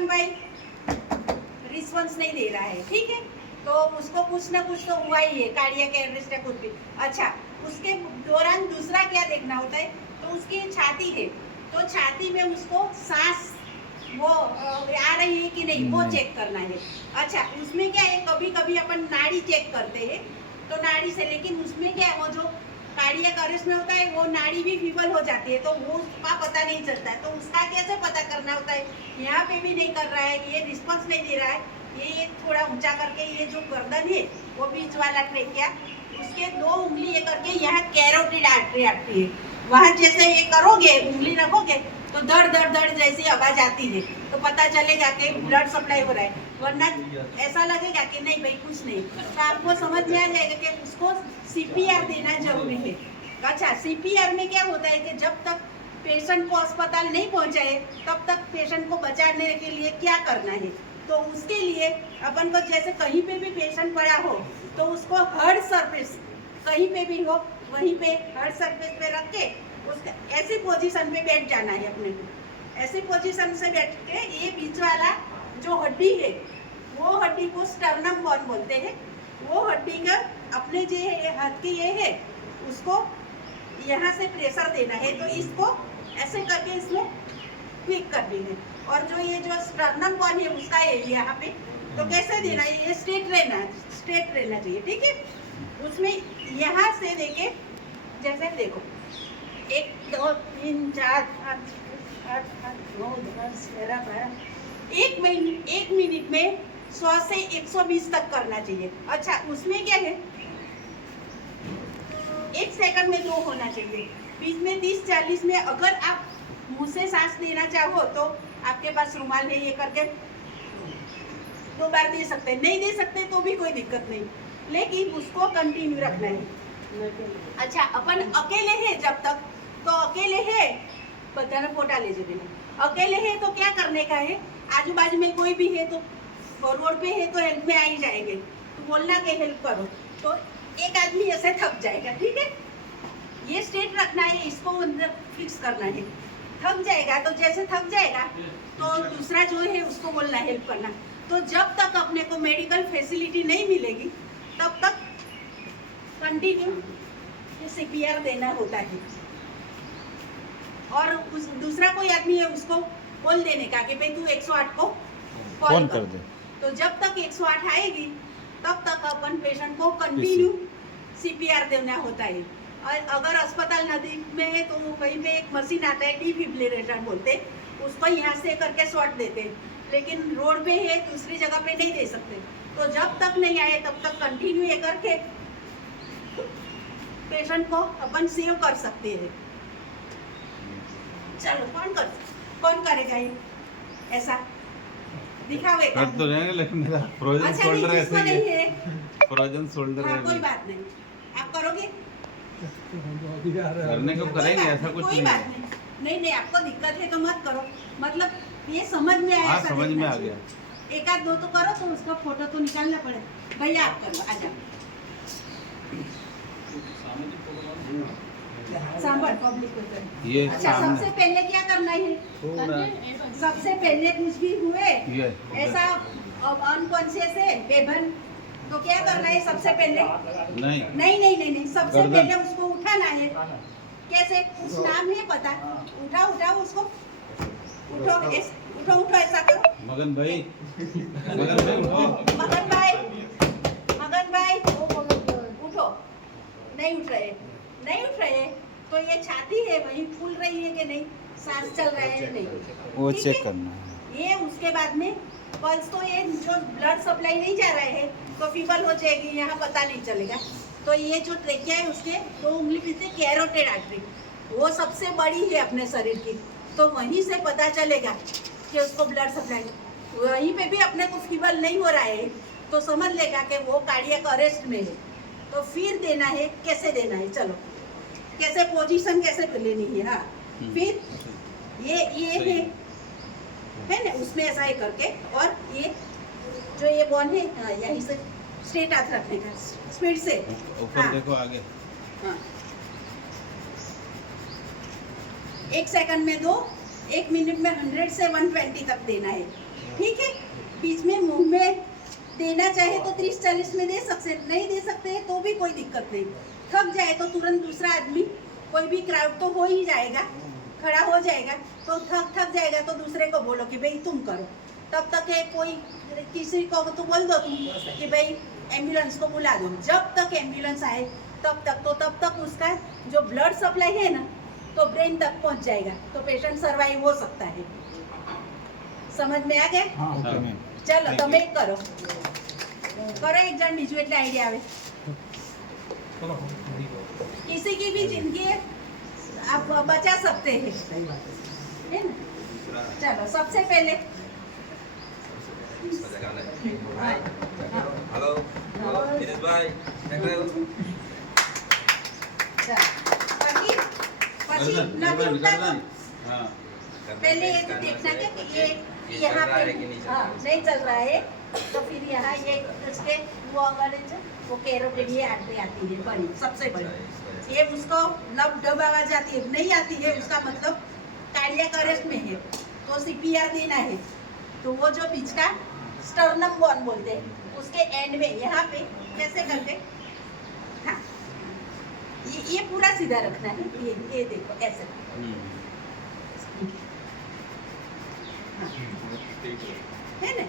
अपन भाई रिस्पॉन्स नहीं दे रहा है, ठीक है, तो उसको कुछ ना कुछ तो हुआ ही है, कार्डियक अरेस्ट है कुछ भी। अच्छा, उसके दौरान दूसरा क्या देखना होता है, तो उसकी छाती है, तो छाती में उसको सांस वो आ रही है कि नहीं वो चेक करना है। अच्छा, उसमें क्या है, कभी कभी अपन नाड़ी चेक करते हैं तो नाड़ी से, लेकिन उसमें क्या है, वो जो कार्डियक अरेस्ट में होता है वो नाड़ी भी फीबल हो जाती है, तो वो उसका पता नहीं चलता है। तो उसका कैसे पता करना होता है, यहाँ पे भी नहीं कर रहा है, ये रिस्पॉन्स नहीं दे रहा है, ये थोड़ा ऊंचा करके, ये जो गर्दन है वो बीच वाला ट्रेकिया, उसके 2 उंगली ये करके यहाँ कैरोटिड आर्टरी आती है, वहाँ जैसे ये करोगे, उंगली रखोगे तो धड़ धड़ धड़ जैसी आवाज आती है, तो पता चलेगा कि ब्लड सप्लाई हो रहा है, वरना ऐसा लगेगा कि नहीं भाई कुछ नहीं। तो आपको समझ में आ जाएगा कि उसको सीपीआर देना जरूरी है। अच्छा, सीपीआर में क्या होता है कि जब तक पेशेंट को अस्पताल नहीं पहुंचाए तब तक पेशेंट को बचाने के लिए क्या करना है, तो उसके लिए अपन को जैसे कहीं पे भी पेशेंट पड़ा हो तो उसको हर्ड सरफेस कहीं पे भी हो वहीं पे हर्ड सरफेस पे रख के उसका ऐसी पोजीशन पे बैठ जाना है अपने को, ऐसी पोजीशन से बैठ के ये बीच वाला जो हड्डी है वो हड्डी को स्टर्नम बोन बोलते हैं, वो हड्डी का अपने जो हाथ की ये है उसको यहाँ से प्रेशर देना है, तो इसको ऐसे करके इसमें क्लिक करनी है, और जो ये जो स्टर्नम बोन है उसका है यहाँ पे, तो कैसे देना है, ये स्ट्रेट रहना चाहिए, ठीक है। उसमें यहाँ से देके जैसे देखो 1 2 3 4 5 6 7 8 9 10 11 12 1 मिनट में 100 से 120 तक करना चाहिए। अच्छा, उसमें क्या है, 1 सेकंड में 2 होना चाहिए, बीच में 30-40 में अगर आप मुंह से सांस लेना चाहो तो आपके पास रुमाल है, ये करके 2 बार दे सकते हैं, नहीं दे सकते तो भी कोई दिक्कत नहीं, लेकिन उसको कंटिन्यू रखना है। अच्छा, अपन अकेले हैं जब तक, तो अकेले है बधाने फोटा ले जाते, अकेले है तो क्या करने का है, आजू बाजू में कोई भी है तो रोड पे है तो हेल्प में आ ही जाएंगे, तो बोलना कि हेल्प करो, तो एक आदमी ऐसे थक जाएगा, ठीक है, ये स्ट्रेट रखना है, इसको अंदर फिक्स करना है, थक जाएगा तो जैसे थक जाएगा तो दूसरा जो है उसको बोलना हेल्प करना। तो जब तक अपने को मेडिकल फैसिलिटी नहीं मिलेगी तब तक कंटिन्यू सीपीआर देना होता है, और उस दूसरा कोई आदमी है उसको बोल देने का कि भाई तू 108 को कॉल कर दे, तो जब तक 108 आएगी तब तक अपन पेशेंट को कंटिन्यू सीपीआर देना होता है। और अगर अस्पताल नजदीक में है तो कहीं पे एक मशीन आता है डिफिब्रिलेटर बोलते, उसको यहाँ से करके शॉट देते, लेकिन रोड पे है दूसरी जगह पे नहीं दे सकते, तो जब तक नहीं आए तब तक कंटिन्यू ये करके पेशेंट को अपन सेव कर सकते हैं। चलो कौन करेगा ये ऐसा, दिखाओ एक कर तो रहेंगे, लेकिन मेरा फ्रोजन अच्छा, शोल्डर ऐसे नहीं है, है फ्रोजन शोल्डर है, कोई बात नहीं, आप करोगे, करने को करेंगे, ऐसा कुछ कोई नहीं बात है। नहीं, नहीं आपको दिक्कत है तो मत करो, मतलब ये समझ में आया, हाँ, समझ में आ गया, 1-2 तो करो, तो उसका फोटो तो निकालना पड़े, भैया आप करो, आ जाओ सांबर पब्लिक को ये अच्छा, सबसे पहले क्या करना है, सबसे पहले कुछ भी हुए ऐसा अनकॉन्शियस है बेभन, तो क्या करना है सबसे पहले, नहीं, सबसे पहले उसको उठाना है, कैसे, कुछ नाम है पता, उठाओ उसको, उठो ऐसा करो, मगन भाई उठो, नहीं उठ रहे, तो ये छाती है वही फूल रही है कि नहीं, सांस चल रहा है नहीं, वो ठीक चेक है? करना है। ये उसके बाद में पल्स, तो ये जो ब्लड सप्लाई नहीं जा रहा है तो फीवर हो जाएगी, यहाँ पता नहीं चलेगा, तो ये जो ट्रेकिया है उसके 2 उंगली पीछे कैरोटिड आर्टरी, वो सबसे बड़ी है अपने शरीर की, तो वहीं से पता चलेगा कि उसको ब्लड सप्लाई, वहीं पे भी अपने को फीवर नहीं हो रहा है तो समझ लेगा कि वो कार्डियक अरेस्ट में है, तो फिर देना है, कैसे देना है, चलो कैसे पोजीशन कैसे लेनी है, हाँ, फिर ये है ना, उसमें ऐसा ही करके, और ये जो ये बॉन है, हाँ, यहीं से स्ट्रेट हाथ रखने का, स्पीड से ऊपर हाँ, देखो आगे, हाँ, 1 सेकंड में 2, 1 मिनट में 100 से 120 तक देना है, ठीक है। बीच में मुंह में देना चाहे तो 30-40 में दे सकते, नहीं दे सकते तो भी कोई दिक्कत नहीं। थक जाए तो तुरंत दूसरा आदमी, कोई भी क्राउड तो हो ही जाएगा, खड़ा हो जाएगा, तो थक जाएगा तो दूसरे को बोलो कि भाई तुम करो। तब तक है कोई किसी को तो बोल दो तुम कि भाई एम्बुलेंस को बुला दो। जब तक एम्बुलेंस आए तब तक उसका जो ब्लड सप्लाई है ना तो ब्रेन तक पहुंच जाएगा, तो पेशेंट सर्वाइव हो सकता है। समझ में आ गए? हाँ ओके मैम चलो તમે કરો એક જણ બીજું એટલે આઈડિયા આવે। किसी की भी जिंदगी आप बचा सकते हैं, है ना? चलो सबसे पहले हेलो दिनेश भाई પછી નથી ઉઠાતો। हाँ पहले ये तो देखना है कि ये यहाँ पे हाँ नहीं चल रहा है, तो फिर यहाँ ये उसके वो अगर वो कैरोटिड ये आती है बड़ी, सबसे बड़ी ये उसको लब डब आवाज आती है, नहीं आती है उसका मतलब कार्डियक अरेस्ट में है, तो सीपीआर देना है। तो वो जो बीच का स्टर्नम बोन बोलते हैं उसके एंड में यहाँ पे कैसे करके, हाँ ये पूरा सीधा रखना है, ये देखो ऐसे, है ना?